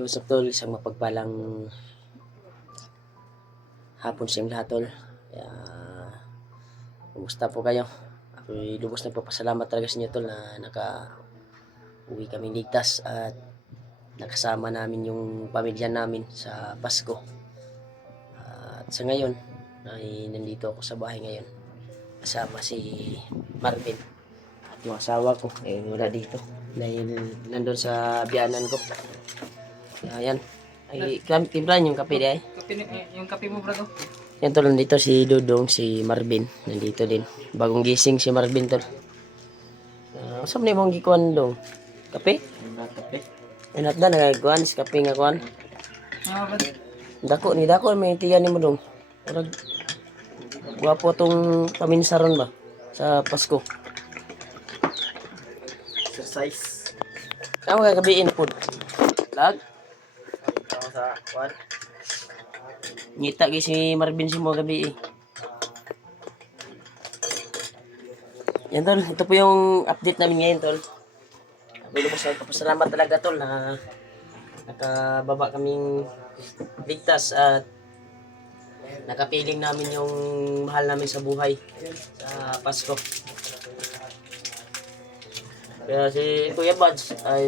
What's up tol, isang mapagpalang hapon sa inyong lahat tol. Kaya, kumusta po kayo? Ako'y lubos na papasalamat talaga sa inyo tol na naka-uwi kaming ligtas at nakasama namin yung pamilya namin sa Pasko. At sa ngayon, ay nandito ako sa bahay ngayon. Kasama si Marvin. At yung asawa ko, wala dito. Dahil nandun sa biyanan ko. Kaya yan. Ay, timbran yung kape di ay. Yung kape mo, bro. Yan tol, nandito si Dudong, si Marvin. Nandito din. Bagong gising si Marvin tol. Saan na mong gikuan dong? Kape? Kape. Ay natda, nagagkuan. Si kape nga kuan. Bro. Dako, may tiyan ni mo dong. Parang, guwapo tong paminsaron ba? Sa Pasko. Exercise. Ano kagabiin po? Lag? Ikaw sa kuwan. Ngita kay si Marvin si mo gabi eh. Yan tol, ito po yung update namin ngayon tol. Pasalamat talaga tol na nakababa kaming ligtas at nakapiling namin yung mahal namin sa buhay sa Pasko. Kaya si Kuya Buds ay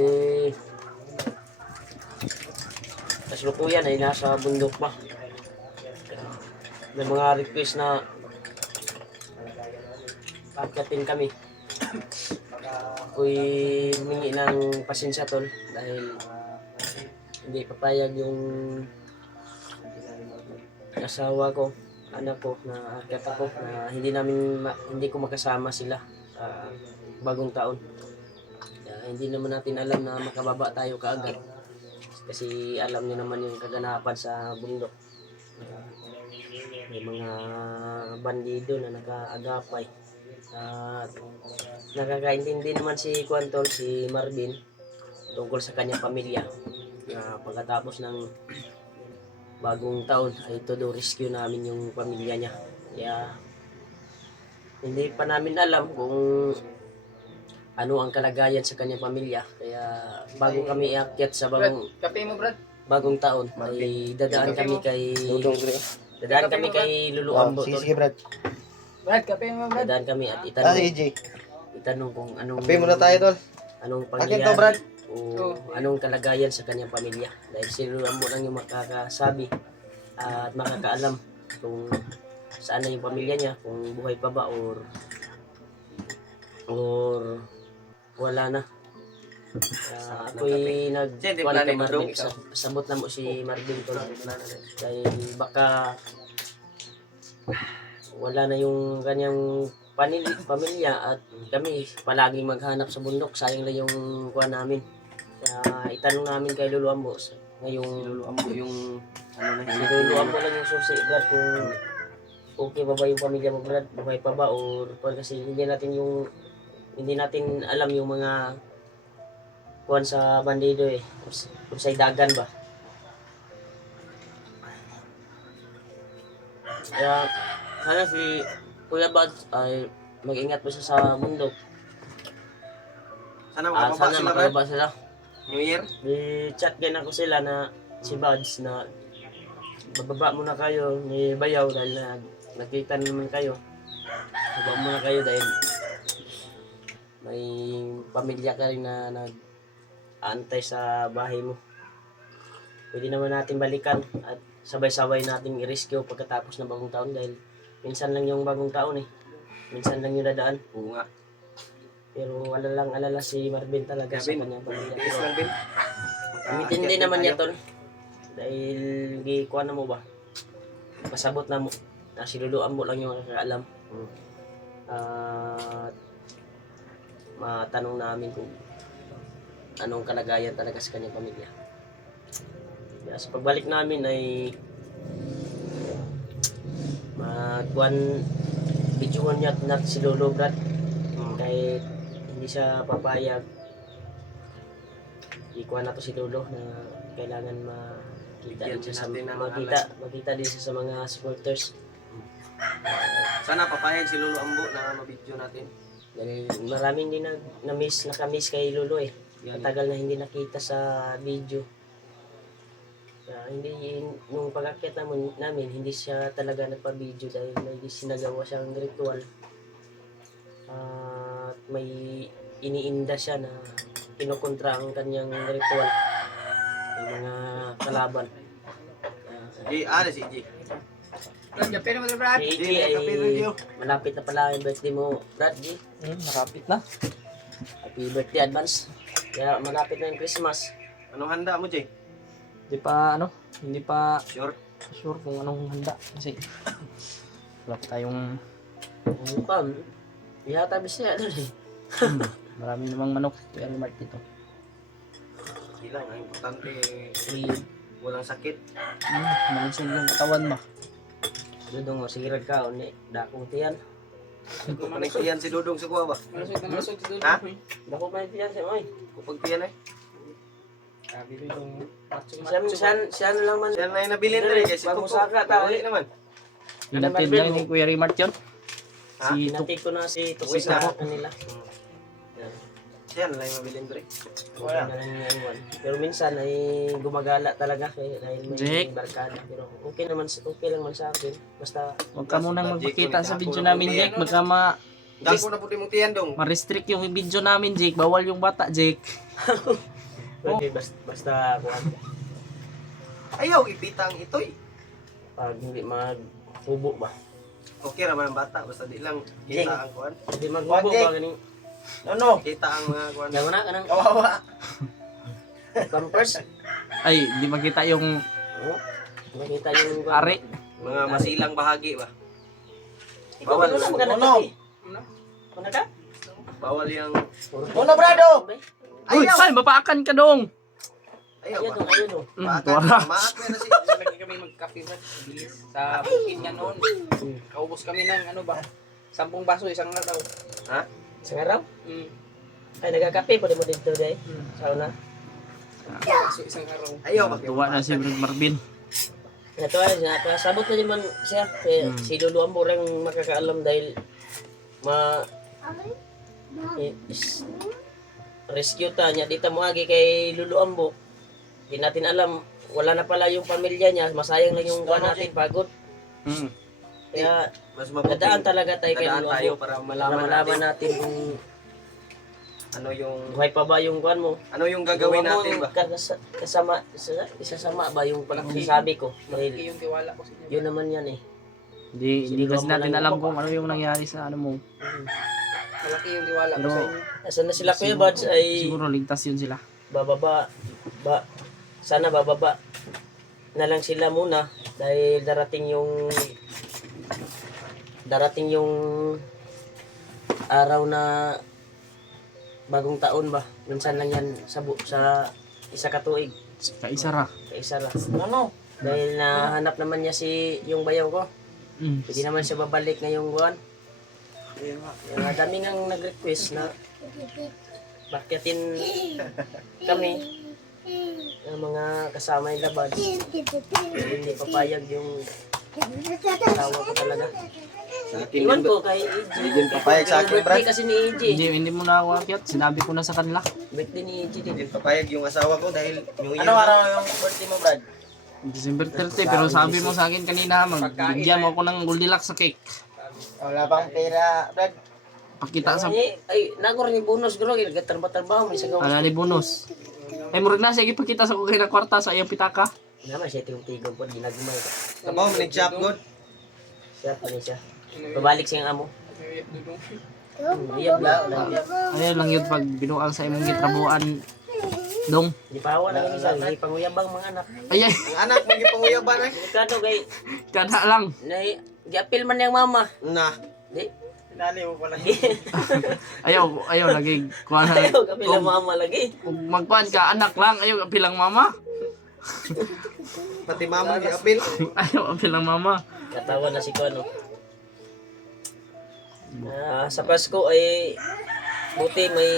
kasalukuyan ay nasa bundok pa. May mga request na pagkatin kami. Ako'y humingi ng pasensya tol dahil hindi papayag yung asawa ko, anak ko, na akyat ako na hindi ko makasama sila sa bagong taon. Hindi naman natin alam na makababa tayo kaagad kasi alam niyo naman yung kaganapan sa bundok. May mga bandido na nakaagapay at nakakaintindi naman si Kuantol, si Marvin tungkol sa kanyang pamilya na pagkatapos ng bagong taon ay todo rescue namin yung pamilya niya. Kaya hindi pa namin alam kung ano ang kalagayan sa kanyang pamilya. Kaya bago kami iakyat sa Kape mo, bro. bagong taon ay dadaan kami kay Lulu Ambo. Sige, Brad. Brad, kape mo, bro. Dadaan kami at AJ. itanong kung anong Kape muna tayo, tol. anong Akin to, Brad. pangyayari o anong kalagayan sa kanyang pamilya. Dahil si Lulu Ambo lang yung makakasabi at makakaalam kung saan na yung pamilya niya, kung buhay pa ba or wala na. Ako'y nagkuhan kay Marvin. Pasabot na mo si Marvin tol. Dahil baka wala na yung kanyang pamilya at kami palaging maghanap sa bundok. Sayang lang yung kuha namin. Kaya itanong namin kay Lulu Ambo ngayong Lulu Ambo yung si Lulu Ambo lang yung susi, Brad, kung okay ba ba yung pamilya mo, Brad, buhay pa ba or kasi hindi natin alam yung mga kuhan sa bandido eh, kung sa dagan ba. Kaya sana si Kuya Buds ay mag-ingat po siya sa bundok. Sana Sana makababa sila. New Year. I-chat din ako sila na si Buds na bababa muna kayo ni Bayaw dahil nakita naman kayo. Bababa muna kayo dahil may pamilya ka rin na nag-aantay sa bahay mo. Pwede naman natin balikan at sabay-sabay natin i-rescue pagkatapos ng bagong taon dahil minsan lang yung bagong taon eh. Minsan lang yung dadaan. Oo nga. Pero alala si Marvin talaga sa kanyang pamilya. Yes, Marvin. Intindi naman niya tol. Dahil gikuha na mo ba? Pasabot na mo. Siluluan mo lang yung nakakaalam. At matanong namin kung anong kalagayan talaga sa kanyang pamilya. Kaya sa pagbalik namin ay videohan niya natin si Lolo, Brad. Kahit hindi siya papayag, ikuha na to si Lolo na kailangan makita din siya sa mga supporters. Sana papayag si Lulu Ambo na ma-video natin. Dahil maraming din nakamiss kay Lolo eh. Matagal na hindi nakita sa video. Hindi, nung pag-akyat namin, hindi siya talaga nagpa-video dahil may sinagawa siyang ritual. At may iniinda siya na kinukontra ang kanyang ritual ng mga kalaban. Ano si G? Brad, kapin mo Brad. Si Di, AJ ay kapiro niyo. malapit na pala ang birthday mo, Brad G. Marapit na. Happy birthday advance. Kaya malapit na yung Christmas. Anong handa mo, G? Hindi pa Sure? sure kung anong handa. Kasi wala pa tayong Mukhang, ihata bisya doon eh. marami namang manok. Pero mark dito. Ilang, ang importante, Si walang sakit. Malisig yung katawan ba? Dudong mo, sigirag ka, uni, dakong tiyan. Kung panagtiyan si Dudong sa kuha ba? Malusog si Ha? Dako pa yung tiyan siya, oy. Kapag tiyan eh. Sabi ko yung Siya na lang man. Siya na yung nabilin na rin kasi Bagong Tuko. saka, tao. Uli naman. Hinatid lang ni Kuya Rimart yun. Ha? Si Pinatid ko na si Tukoy Uwi na sa ako. kanila. Yan. Siya na lang yung mabilin rin. Wala na lang yung iwan. Pero minsan ay gumagala talaga dahil may Jake. barkada. Pero okay lang man sa akin. Basta Huwag ka munang magpakita sa video namin, Jake. Baka Dako na puti mong tiyan dong. ma-restrict yung video namin, Jake. Bawal yung bata, Jake. pwede basta kuhan. Ayaw, ipitang ito'y. Pag hindi maghubo ba? Okay naman ang bata, basta di lang kita ang kuhan. Hindi maghubo Jake. ba ganing Kita ang mga kuhan. Yawa na ka ng Kawawa. pampers. Ay, di makita yung Oh, nakita yung ari. Mga masilang bahagi ba? Bawal Bawal. na magkano. Ano ka? Bawal yung... Uno, brado! Uy, saan? Mapaakan ka dong! Ayaw Ayun, ba? ayun. Baka, Wala. maak na si... Lagi kami magkape ba? Bilis. Sa bukid nga noon. Kaubos kami ng ano ba? 10 baso isang araw. Ha? Sa araw? Mm. Ay, nagkakape po mo dito day. Sauna. Baso isang araw. Ayaw ba? Tuwa na si Brad Marvin. Ito ay, sabot na naman siya. Kaya si Lulu Ambo rin makakaalam dahil rescue ta niya dito mo agi kay Lulu Ambo. Di natin alam, wala na pala yung pamilya niya, masayang lang yung buwan natin, pagod. Mm. Kaya Mas mabuti. dadaan talaga tayo kay Dadaan Lulu tayo Ambo. para Para malaman malaman natin natin kung ano yung... buhay pa ba yung buwan mo. Ano yung gagawin Gawa mo natin yung ba? isasama ba yung pagsasabi ko? Malaki Dahil yung tiwala ko sa inyo. yun naman yan eh. Hindi kasi natin alam kung ano yung nangyari sa ano mo. Malaki yung tiwala ko Pero sa inyo. Asan na sila Kuya Buds ay siguro ligtas yun sila. bababa. Sana bababa na lang sila muna dahil darating yung araw na bagong taon ba. Minsan lang yan sa isa katuig. Kaisa ra. Kaisa lang. Dahil nahanap naman niya yung bayaw ko. Mm. Hindi naman siya babalik ngayong buwan. Kaya dami nang nag-request na bakyatin kami ng mga kasama yung labad. Hindi papayag yung asawa ko talaga. Sa akin Iwan din ko kay EJ. Hindi din papayag sa akin, Birthday Brad. kasi ni EJ. Hindi mo na ako akyat. Sinabi ko na sa kanila. Birthday ni EJ din. Hindi papayag yung asawa ko dahil New Year. yung birthday mo, Brad? December 30, pero sabi mo sa akin kanina, magbigyan mo ako ng Goldilocks sa cake. Wala bang pera, Brad? Pakita sa Ay, nagor ni bonus gro kay trabaho may sagaw. ala ni bonus. Ay, murag na, sige pakita sa kukay na kwarta sa iyong pitaka. Naman siya tigong-tigong po ginagmay. Tabaw, nag-shop good. Siya pa ni siya. Babalik siyang amo. Dudong. Iyab lang. Ayun lang yun pag binuang sa imong gitrabuan. Dong. Di pa awa lang isa, hindi panguyabang mga anak. Ay, ay, Ang anak, magipanguyaban eh. Delikado kay kada lang. giapil man yang mama. Na. Di. Tinali mo pala. Ayaw, lagi. Kuha na. Ayaw kapil ang mama lagi. Kung magkuhan ka, anak lang. Ayaw, apilang mama. Pati mama gi-apil. Ayaw, apilang mama. Katawa na si Kono. Sa Pasko ay buti may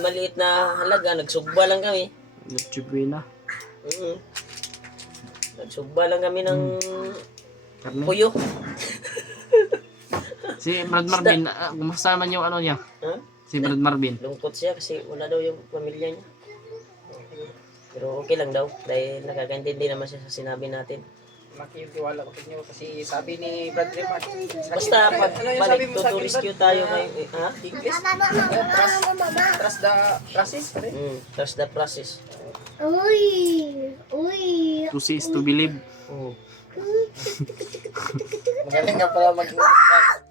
maliit na halaga, nagsugba lang kami. YouTube na. Nagsugba lang kami ng Karne. puyo. Si Brad Marvin, kumusta naman yung ano niya? Ha? Si Brad Marvin. Lungkot siya kasi wala daw yung pamilya niya. Pero okay lang daw dahil nakakaintindi naman siya sa sinabi natin. Laki yung tiwala ko sa inyo kasi sabi ni Brad Remat. Basta pag Ano yung sabi balik mo sa to akin, rescue Brad? tayo Na kay ha? English? Trust the process. Ano yun? Trust the process. Uy! Uy! To see is to believe. Oo. Magaling nga pala mag-English, Brad.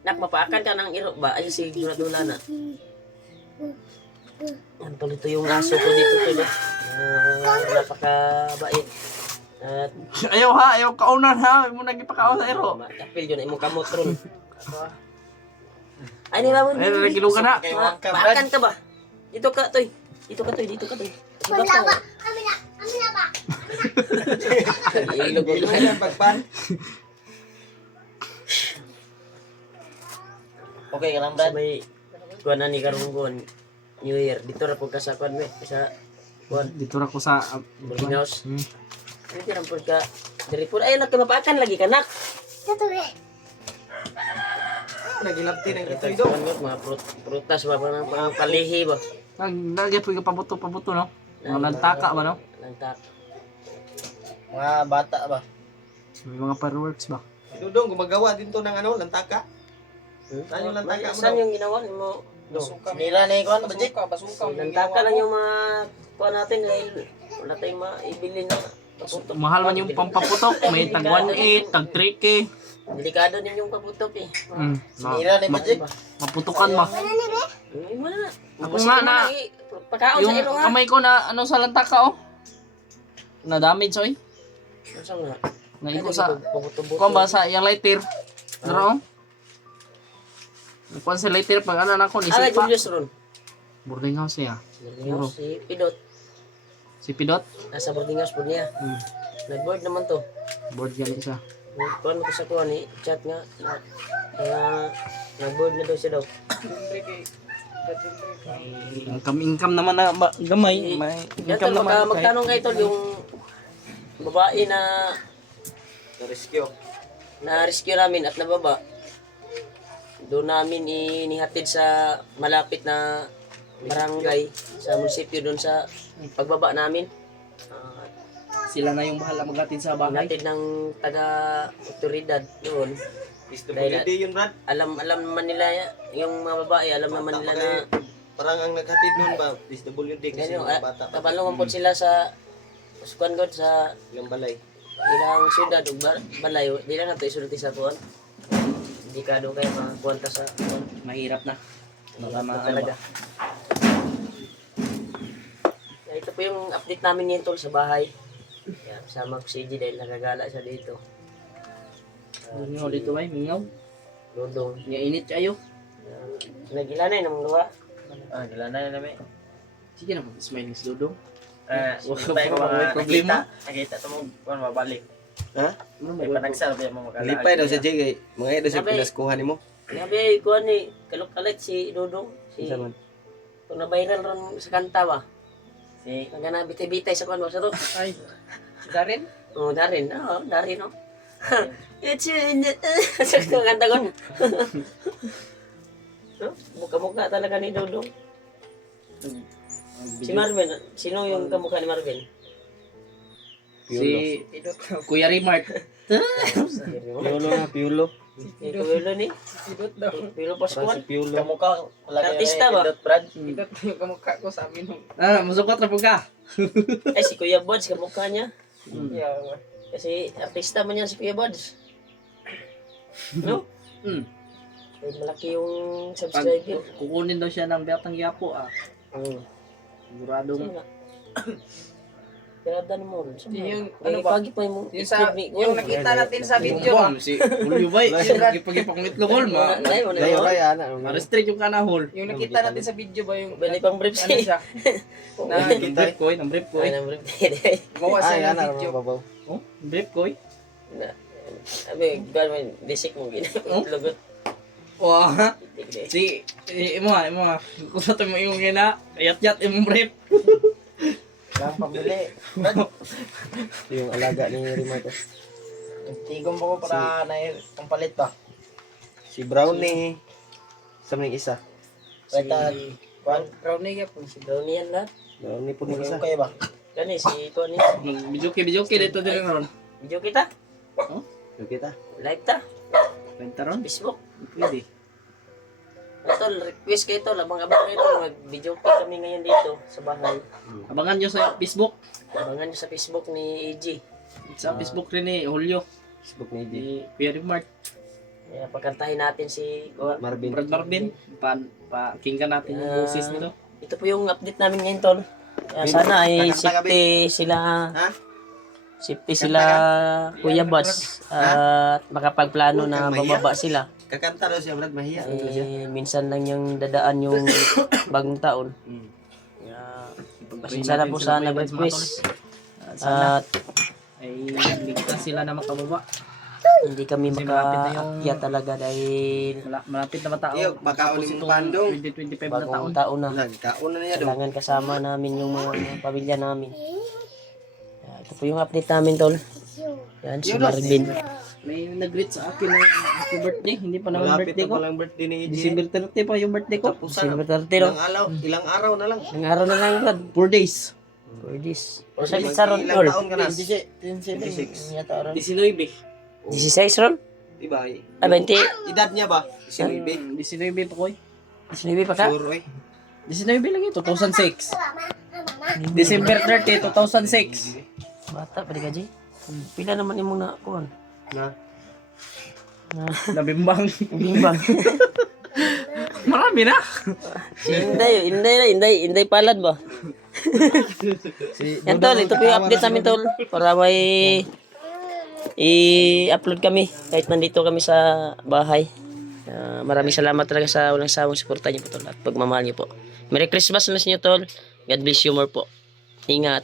Nak, mapaakan ka ng iro ba? Ay, sigurado na. Yan tuloy yung aso ko dito tuloy. Napakabait. At Ayaw ha, ayaw kaunan ha. Huwag mo nang ipakaon sa ero. matapil yun, imong kamot ron. Ay, ni Babon. Ay, nagilugan na. Paakan ka ba? Dito ka, Toy. Dito ka, Toy. Dito ka, Toy. Kami na ba? Ilog ko. Ayan, pagpan. Okay ka lang, Sa Brad? may kuwan na ni Karunggon. New Year. Dito ra po ka sa kuwan, sa kuwan. Dito ra ko sa... Boarding house. Hmm. Dito ra po ka. Diri po. Ay, nakapaakan lagi ka, nak. Nagilabti ng ito Ito mga prutas ba, mga palihi ba? Nagdagay po yung pabuto, no? Mga lantaka ba, no? Lantak. Mga bata ba? May mga fireworks ba? Dudong, gumagawa din to ng ano, lantaka. Saan yung lantaka mo Saan daw? yung ginawa mo? Basuka. Sinira na yung budget. Basuka. Lantaka lang yung mga kuha natin dahil wala tayong maibili na paputok. Mahal man yung pampaputok. May tag 1.8, tag 3K. Delikado din yung paputok eh. Sinira na yung budget. Maputukan ba? Ay, wala na. Ako nga na, Pagkaon yung sa iro ha. kamay ko na ano sa lantaka, oh. Na damage, oy. Saan nga? Naiko sa... Pabuto-buto. Kuan ba sa yung lighter? Pero, kuan sa lighter pag ano na ko, Ah, isipa. Julius ron. Boarding house niya. Boarding house, si Pidot. Si Pidot, Nasa boarding house po niya. Nag-board naman to. board gani siya. Kuhan mo to sa kuhan eh. Chat nga. Kaya nag-board na daw siya daw. Income naman na gamay. May income Yan tol, naman. kahit- magtanong kayo tol yung babae na Na-rescue. na-rescue namin at nababa. Doon namin inihatid sa malapit na barangay sa munisipyo doon sa pagbaba namin. Sila na yung bahala maghatid sa bahay. Hinatid ng taga-otoridad doon. SWD yun, Brad. Alam naman nila yung mga babae, alam naman nila na Parang ang naghatid nun ba, SWD kasi ganyan, mga bata. kabalungan po sila sa Squan God sa Ilang balay. ilang syudad o balay. Di lang nato isulti sa tuwan. Hindi ka doon kayo makakuwanta sa tuwan. Mahirap na. Talaga. Ito po yung update namin ngayon tol sa bahay. Yan, sama ko si EJ dahil nagagala siya dito. Mingaw dito ba? Mingaw? Dodong. Nga init kayo. Nagilanay ng luha. Ah, gila na namin. Sige na, smiling si Dodong. Tayo may problema. Nakita ito mo, kung mabalik. Ha? May panagsal, ba mo makalaag. Lipay daw sa Jay. Mga ito sa Sabi- pinaskuhan ni mo. Sabi, kuha ni, kalok-kalit si Dodong. Si, Saman. kung na-viral ron sa kanta ba? Si Nagana bitay-bitay sa kuwan mo sa to. Ay, Darren? Oh, Darin. Oo, Darin, oh. It's you in the... Sa kanta ko. No? Mukha-mukha talaga ni Dodong. Si Marvin, sino yung kamukha ni Marvin? Si Kuya Rimart. Piolo na, Piolo. Yung Piolo ni? Pidot daw. Piolo Pascual. Piolo. kamukha, Artista ba? Brad. Pidot yung kamukha ko sa amin. Musukot na po ka. Ay, si Kuya Bods, kamukha niya. Yeah. Kasi artista man yan si Kuya Bods. No? Ay, malaki yung Pag subscriber. kukunin daw siya ng Betang Yapo, Sino Siguradong nga? Kaya dan mo. Yung, ano ba? Pagi pa yung Yung sa yung nakita natin sa video ba? Si Julio Bay. Ipag-ipang itlogol, Ay, wala Layo yun. kaya na. ma-restrict yung kanahol. Yung nakita natin sa video ba yung Bali pang briefs ano eh. siya? Na Ng brief ko, ng brief ko. Ay, nang brief. gumawa siya ng video. babaw. Oh, brief ko. Abi, gawin mo, disik mo ginagawa. Wah, si imo ha. Kung sa mo yung gina, yat-yat imong brief. Lang pabili. Brad, Yung alaga ni Rimato. tigom mo ko para na pampalit ba? Si Brownie. Sa mga isa. Wait, kuan. Brownie ka po. Brownie yan lahat. Ni po ni Hindi isa. kayo ba? Kani si Tony. Video dito din ron. Video kita. Kita. Live ta. Kwenta ron? Facebook. Pwede. Tol, request kayo tol. Abang-abang kayo tol. Mag-video kami ngayon dito sa bahay. Abangan nyo sa Facebook. Abangan nyo sa Facebook ni AG. Sa Facebook rin ni Julio. Facebook ni G. Ni Kuya Mart. Kaya pagkantahin natin si Marvin. Brad Marvin. Pakinggan natin yung boses nito. Ito po yung update namin ngayon tol. Sana ay Kakanta ka, safety sila. Ha? Safety sila Kuya Boss. At makapagplano na bababa sila. Kakanta daw siya, Brad. Mahiya. Minsan lang yung dadaan yung bagong taon. Kaya pasensya na po sa nag-request. At Ay ligtas sila na makababa. hindi kami Kasi malapit na yung- makaakyat talaga dahil Malapit na matao. Iyo, pakaon yung pandong. 2025 na taon. bagong taon na. Nagkaon na niya daw. Kailangan kasama namin yung mga pamilya namin. Ito po yung update namin tol. Yan si Marvin. May nag-greet sa akin ng happy birthday. Hindi pa naman Malapit birthday na ko. palang birthday ni EJ. December 30 pa yung birthday ko. December 30 no? Ilang araw na lang. Ang araw na lang Brad. 4 days. For this. O sa Ron Ilang tol. taon ka na? 26 yata ron. 19. 16 Ron? Diba? 20? Edad niya ba? 19. 19 pa ko eh. 19 pa ka? Sure, eh. 19 lang yun, 2006. December 30, 2006. Bata pa di ka, Jay? Pila naman yung na kuhan? Na. Nabimbang. Bimbang. Marami na. Inday palad ba? Yan tol, ito po yung update namin tol. Para may i-upload kami kahit nandito kami sa bahay. Maraming salamat talaga sa walang sawang suporta niyo po tol at pagmamahal niyo po. Merry Christmas na sa inyo tol. God bless you more po. Ingat.